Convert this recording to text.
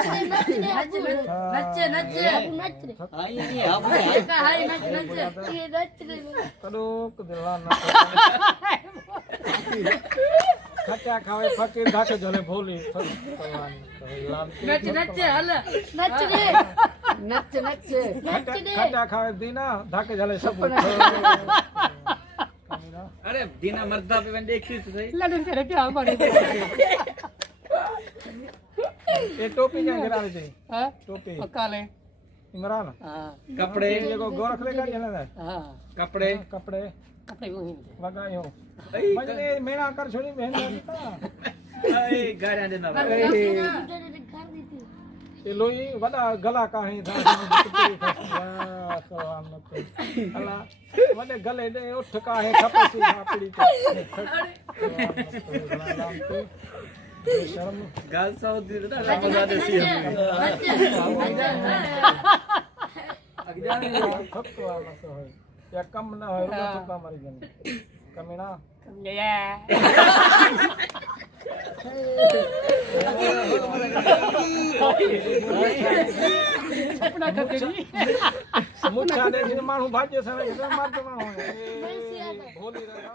नच नच हाय नहीं आप हाय नच नच ये नच रे करो दिला ना खट्टा खावे फकीर धाके झले भोली नच नच हल नच रे नच नच खट्टा खावे दीना धाके झले सब अरे दीना मर्दा पे मैंने देखी तो सही लड़न करे क्या बड़े ये टोपी क्या गिरा रही थी हां टोपी काले इमरान हां कपड़े ये को गोरख ले गाड़ी है हां कपड़े कपड़े कपड़े वही लगायो मजने मेरा कर छोड़ी बहन अरे गाड़ियां देना ये लोई वडा गला का है अला वडे गले दे उठ का है खपसी आपड़ी शर्म गाल सऊदी ना रामजादे सी अगजाने खप वाला तो है या कम ना है रुका तो मर गए कमीना अपना खतरी मुच्छा दे मानू भाजे सने मार दे मानू भोली रहा